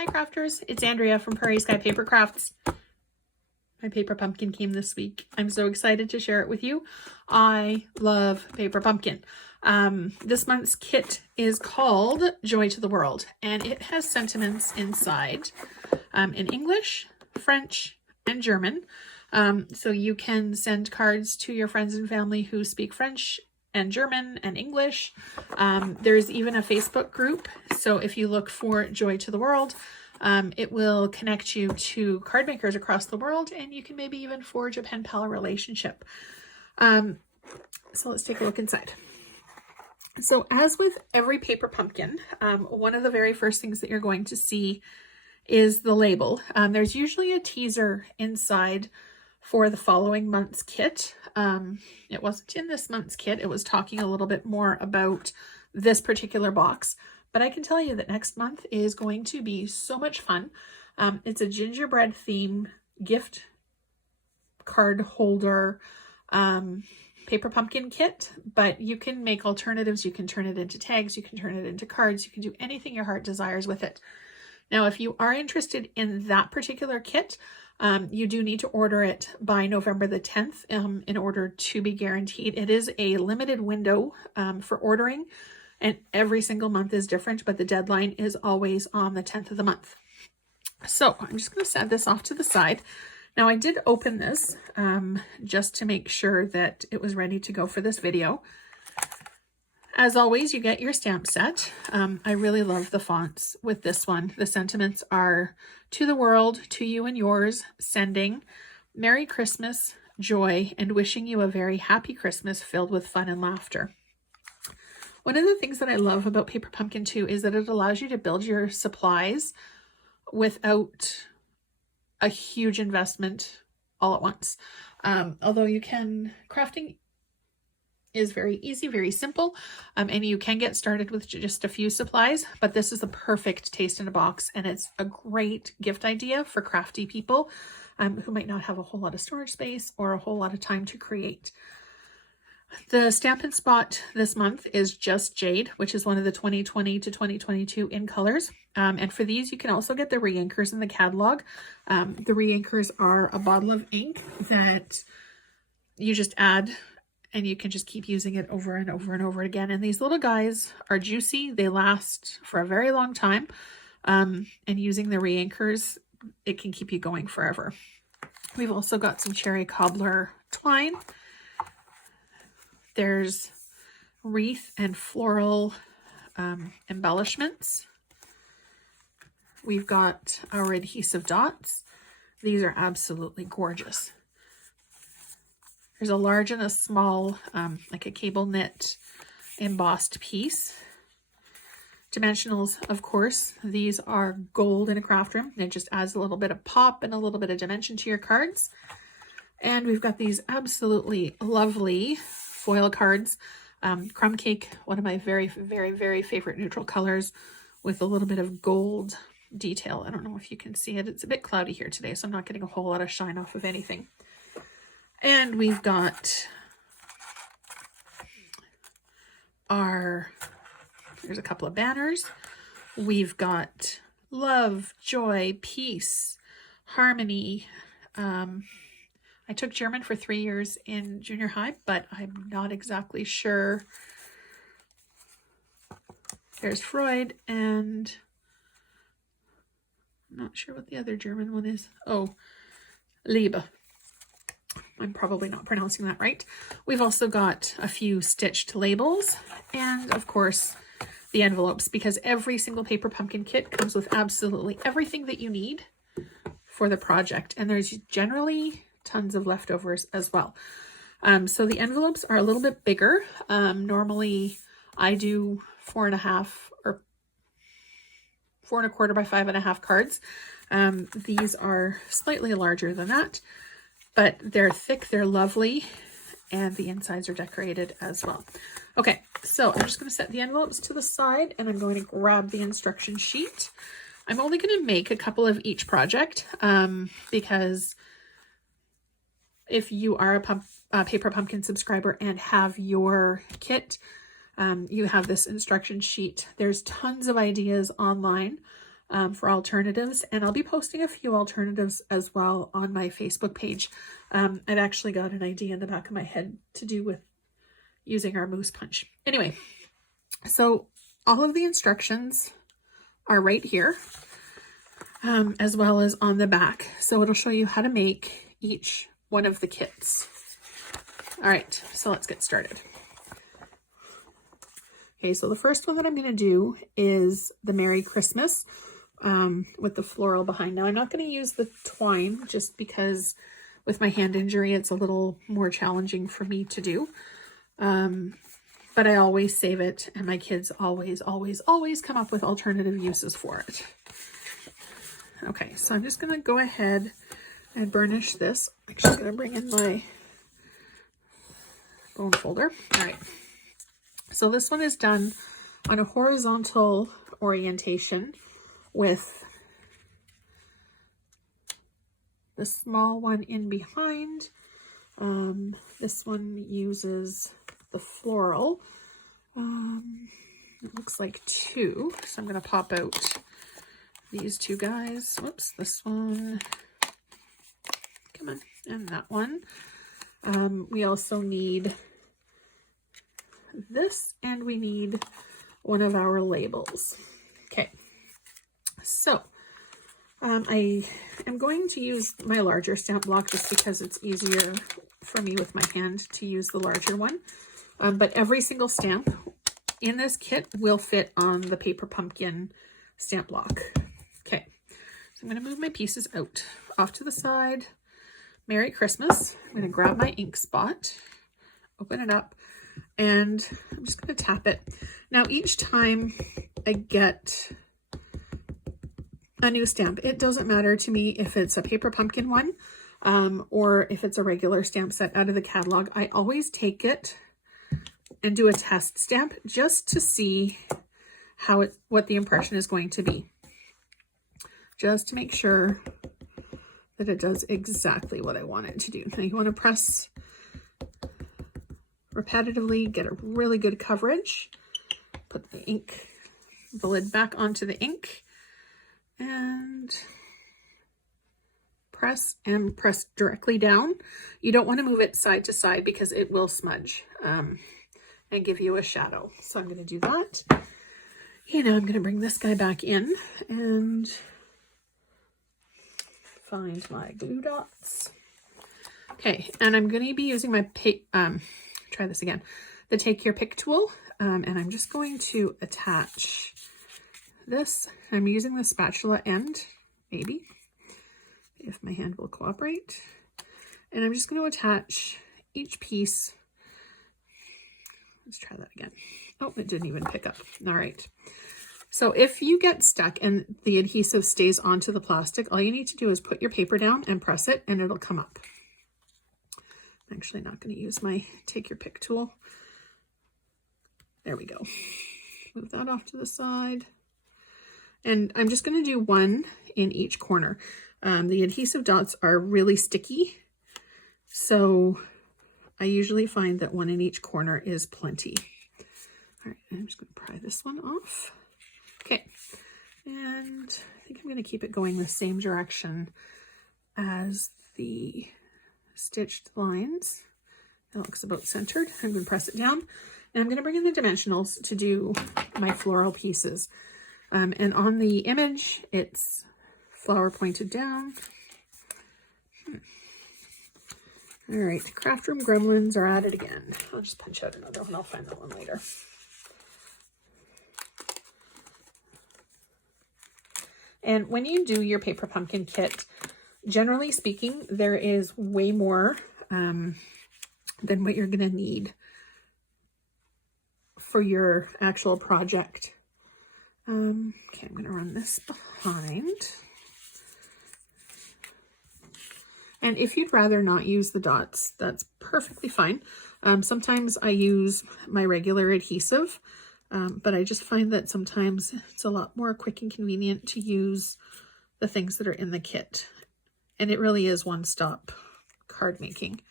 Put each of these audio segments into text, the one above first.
Hi crafters, it's Andrea from Prairie Sky Paper Crafts. My paper pumpkin came this week. I'm so excited to share it with you. I love paper pumpkin. This month's kit is called Joy to the World, and it has sentiments inside in English, French, and German. So you can send cards to your friends and family who speak French and German and English. There's even a Facebook group. So if you look for Joy to the World, it will connect you to card makers across the world, and you can maybe even forge a pen pal relationship. So let's take a look inside. So as with every paper pumpkin, one of the very first things that you're going to see is the label. There's usually a teaser inside for the following month's kit. It wasn't in this month's kit. It was talking a little bit more about this particular box, but I can tell you that next month is going to be so much fun. It's a gingerbread theme gift card holder paper pumpkin kit, but you can make alternatives. You can turn it into tags, you can turn it into cards, you can do anything your heart desires with it. Now, if you are interested in that particular kit, you do need to order it by November the 10th in order to be guaranteed. It is a limited window for ordering, and every single month is different, but the deadline is always on the 10th of the month. So I'm just going to set this off to the side. Now, I did open this just to make sure that it was ready to go for this video. As always, you get your stamp set. I really love the fonts with this one. The sentiments are to the world, to you and yours, sending Merry Christmas, joy, and wishing you a very happy Christmas filled with fun and laughter. One of the things that I love about Paper Pumpkin 2 is that it allows you to build your supplies without a huge investment all at once. Although crafting is very easy, very simple, and you can get started with just a few supplies, but this is the perfect taste in a box, and it's a great gift idea for crafty people who might not have a whole lot of storage space or a whole lot of time to create. The Stampin' Spot this month is Just Jade, which is one of the 2020 to 2022 in colors. And for these, you can also get the re-inkers in the catalog. The re-inkers are a bottle of ink that you just add, and you can just keep using it over and over and over again. And these little guys are juicy. They last for a very long time. And using the re-inkers, it can keep you going forever. We've also got some cherry cobbler twine. There's wreath and floral embellishments. We've got our adhesive dots. These are absolutely gorgeous. There's a large and a small, like a cable knit embossed piece. Dimensionals, of course. These are gold in a craft room. It just adds a little bit of pop and a little bit of dimension to your cards. And we've got these absolutely lovely foil cards. Crumb Cake, one of my very, very, very favorite neutral colors with a little bit of gold detail. I don't know if you can see it. It's a bit cloudy here today, so I'm not getting a whole lot of shine off of anything. And we've got there's a couple of banners. We've got love, joy, peace, harmony. I took German for 3 years in junior high, but I'm not exactly sure. There's Freud, and I'm not sure what the other German one is. Oh, Liebe. I'm probably not pronouncing that right. We've also got a few stitched labels, and of course the envelopes, because every single paper pumpkin kit comes with absolutely everything that you need for the project, and there's generally tons of leftovers as well. So the envelopes are a little bit bigger. Normally I do 4.5 or 4.25 by 5.5 cards. These are slightly larger than that, but they're thick, they're lovely, and the insides are decorated as well. Okay, so I'm just going to set the envelopes to the side, and I'm going to grab the instruction sheet. I'm only going to make a couple of each project because if you are a Paper Pumpkin subscriber and have your kit, you have this instruction sheet. There's tons of ideas online for alternatives, and I'll be posting a few alternatives as well on my Facebook page. I've actually got an idea in the back of my head to do with using our moose punch. Anyway, so all of the instructions are right here, as well as on the back. So it'll show you how to make each one of the kits. All right, so let's get started. Okay, so the first one that I'm going to do is the Merry Christmas with the floral behind. Now, I'm not going to use the twine just because with my hand injury, it's a little more challenging for me to do. But I always save it, and my kids always come up with alternative uses for it. Okay, so I'm just going to go ahead and burnish this. I'm actually going to bring in my bone folder. All right. So this one is done on a horizontal orientation with the small one in behind. This one uses the floral. It looks like 2. So I'm going to pop out these 2 guys. Whoops, this one. Come on. And that one. We also need this, and we need one of our labels. Okay, so I am going to use my larger stamp block just because it's easier for me with my hand to use the larger one. But every single stamp in this kit will fit on the Paper Pumpkin stamp block. Okay, so I'm going to move my pieces out off to the side. Merry Christmas. I'm going to grab my ink spot, open it up, and I'm just going to tap it. Now, each time I get a new stamp, it doesn't matter to me if it's a Paper Pumpkin one or if it's a regular stamp set out of the catalog. I always take it and do a test stamp just to see what the impression is going to be. Just to make sure that it does exactly what I want it to do. Now you want to press repetitively, get a really good coverage, put the lid back onto the ink, and press directly down. You don't want to move it side to side because it will smudge and give you a shadow. So I'm going to do that. You know, I'm going to bring this guy back in and find my glue dots. Okay, and I'm going to be using my try this again, the Take Your Pick tool, and I'm just going to attach this. I'm using the spatula end, maybe, if my hand will cooperate, and I'm just going to attach each piece. Let's try that again. Oh, it didn't even pick up. All right. So if you get stuck and the adhesive stays onto the plastic, all you need to do is put your paper down and press it, and it'll come up. I'm actually not going to use my Take Your Pick tool. There we go. Move that off to the side. And I'm just going to do one in each corner. The adhesive dots are really sticky, so I usually find that one in each corner is plenty. All right, I'm just going to pry this one off. Okay, and I think I'm going to keep it going the same direction as the stitched lines. That looks about centered. I'm going to press it down, and I'm going to bring in the dimensionals to do my floral pieces. And on the image, it's flower pointed down. All right, Craft Room Gremlins are at it again. I'll just punch out another one. I'll find that one later. And when you do your Paper Pumpkin kit, generally speaking, there is way more than what you're going to need for your actual project. Okay, I'm going to run this behind. And if you'd rather not use the dots, that's perfectly fine. Sometimes I use my regular adhesive, but I just find that sometimes it's a lot more quick and convenient to use the things that are in the kit. And it really is one-stop card making.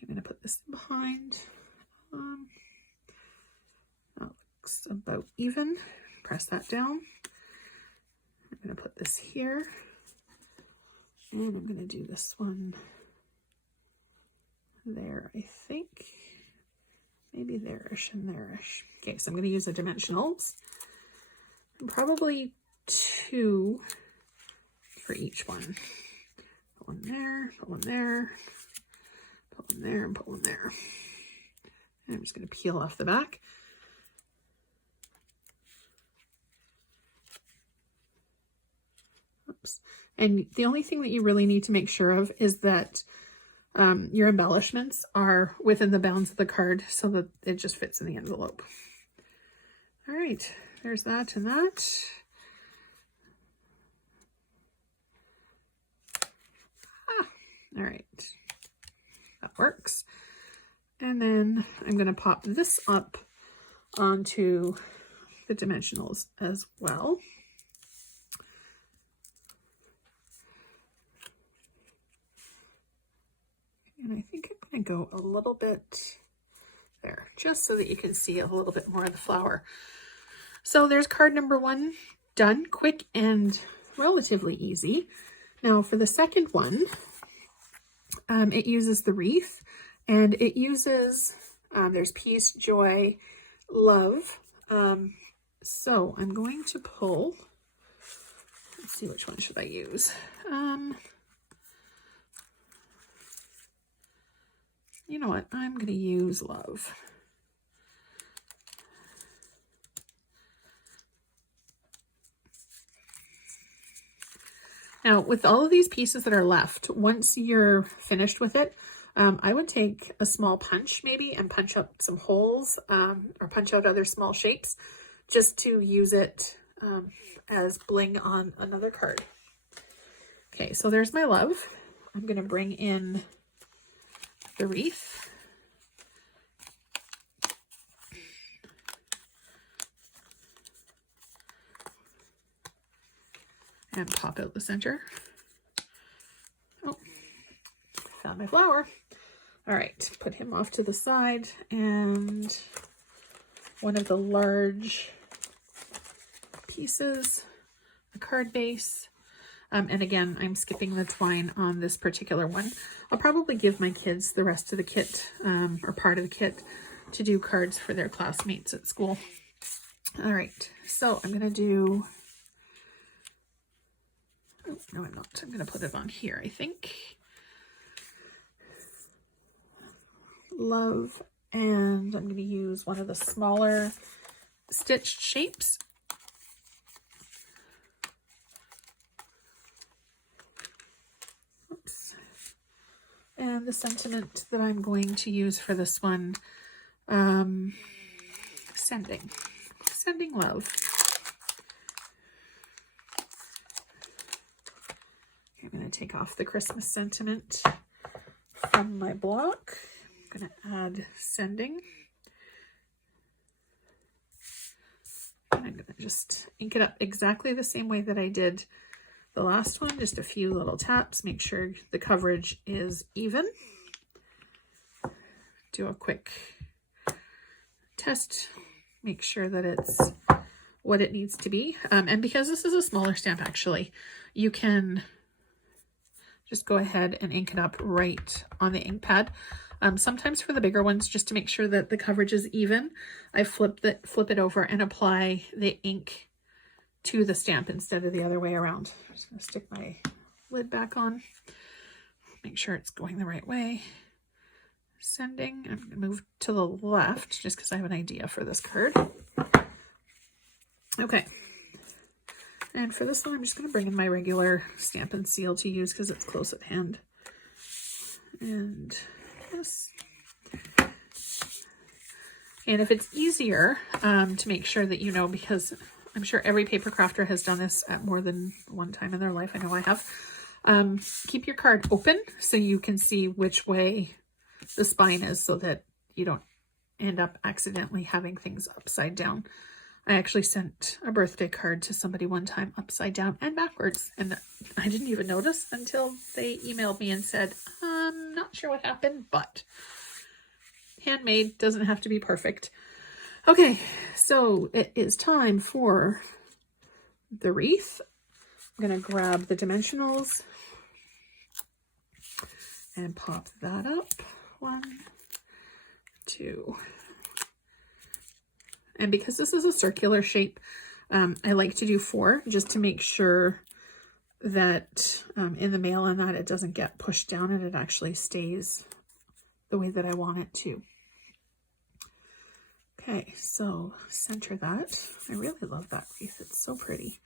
I'm going to put this behind. That looks about even. Press that down. I'm going to put this here, and I'm going to do this one there, I think. Maybe there-ish and there-ish. Okay, so I'm going to use the dimensionals. And probably 2 for each one. Put one there, put one there, put one there, and put one there. And I'm just going to peel off the back. Oops. And the only thing that you really need to make sure of is that your embellishments are within the bounds of the card so that it just fits in the envelope. All right, there's that and that. All right, that works. And then I'm going to pop this up onto the dimensionals as well. And I think I'm going to go a little bit there, just so that you can see a little bit more of the flower. So there's card number 1 done, quick and relatively easy. Now for the second one, it uses the wreath, and it uses, there's peace, joy, love. So I'm going to pull, let's see, which one should I use? You know what? I'm going to use love. Now, with all of these pieces that are left, once you're finished with it, I would take a small punch maybe and punch up some holes or punch out other small shapes just to use it as bling on another card. Okay, so there's my love. I'm going to bring in the wreath. And pop out the center. Oh, found my flower. All right, put him off to the side, and one of the large pieces, the card base. And again, I'm skipping the twine on this particular one. I'll probably give my kids the rest of the kit, or part of the kit, to do cards for their classmates at school. All right, so I'm gonna do, oh, no, I'm not. I'm gonna put it on here, I think. Love, and I'm gonna use one of the smaller stitched shapes. And the sentiment that I'm going to use for this one, sending love. I'm going to take off the Christmas sentiment from my block. I'm going to add sending. And I'm going to just ink it up exactly the same way that I did the last one, just a few little taps, make sure the coverage is even. Do a quick test, make sure that it's what it needs to be. And because this is a smaller stamp, actually, you can just go ahead and ink it up right on the ink pad. Sometimes for the bigger ones, just to make sure that the coverage is even, I flip it over and apply the ink to the stamp instead of the other way around. I'm just going to stick my lid back on, make sure it's going the right way. Sending. I'm going to move to the left just because I have an idea for this card. Okay. And for this one, I'm just going to bring in my regular Stampin' Seal to use because it's close at hand. And this. And if it's easier to make sure that you know, because I'm sure every paper crafter has done this at more than one time in their life. I know I have. Keep your card open so you can see which way the spine is so that you don't end up accidentally having things upside down. I actually sent a birthday card to somebody one time upside down and backwards, and I didn't even notice until they emailed me and said, I'm not sure what happened, but handmade doesn't have to be perfect. Okay, so it is time for the wreath. I'm going to grab the dimensionals and pop that up. 1, 2. And because this is a circular shape, I like to do 4 just to make sure that in the mail and that it doesn't get pushed down and it actually stays the way that I want it to. Okay, so center that. I really love that wreath. It's so pretty.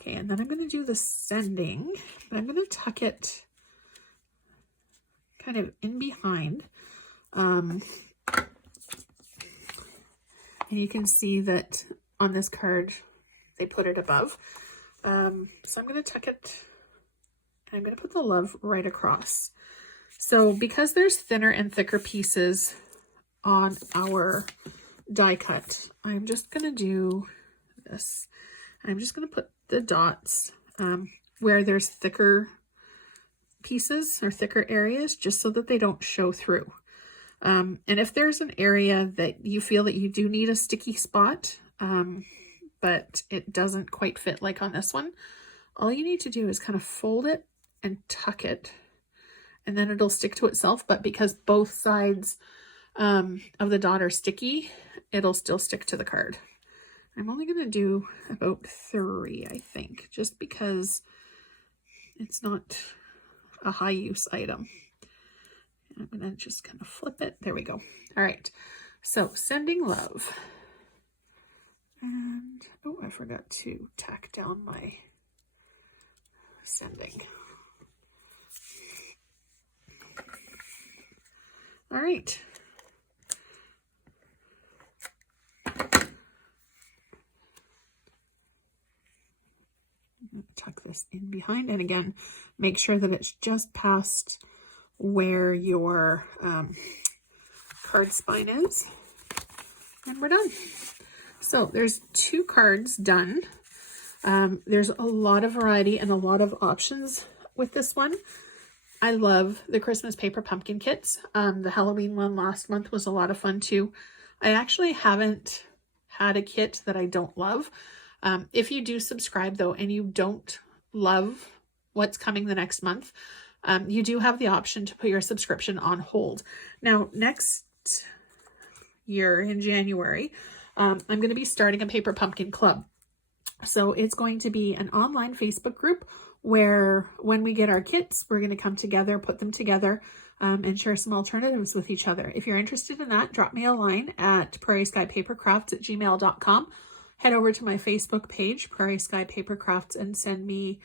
Okay, and then I'm going to do the sending, but I'm going to tuck it kind of in behind. And you can see that on this card, they put it above. So I'm going to tuck it, and I'm going to put the love right across. So because there's thinner and thicker pieces on our die cut, I'm just going to do this. I'm just going to put the dots where there's thicker pieces or thicker areas, just so that they don't show through. And if there's an area that you feel that you do need a sticky spot, but it doesn't quite fit like on this one, all you need to do is kind of fold it and tuck it, and then it'll stick to itself. But because both sides of the dot are sticky, it'll still stick to the card. I'm only going to do about 3, I think, just because it's not a high use item. I'm going to just kind of flip it. There we go. All right. So sending love. And, oh, I forgot to tack down my sending. All right. Tuck this in behind, and again, make sure that it's just past where your card spine is, and we're done. So there's 2 cards done. There's a lot of variety and a lot of options with this one. I love the Christmas paper pumpkin kits. The Halloween one last month was a lot of fun too. I actually haven't had a kit that I don't love. If you do subscribe though, and you don't love what's coming the next month, you do have the option to put your subscription on hold. Now, next year in January, I'm going to be starting a Paper Pumpkin Club. So it's going to be an online Facebook group where when we get our kits, we're going to come together, put them together, and share some alternatives with each other. If you're interested in that, drop me a line at prairieskypapercrafts@gmail.com. Head over to my Facebook page, Prairie Sky Paper Crafts, and send me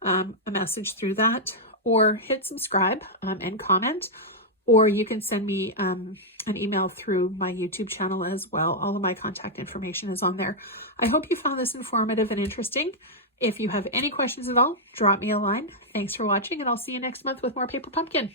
a message through that, or hit subscribe and comment, or you can send me an email through my YouTube channel as well. All of my contact information is on there. I hope you found this informative and interesting. If you have any questions at all, drop me a line. Thanks for watching, and I'll see you next month with more Paper Pumpkin.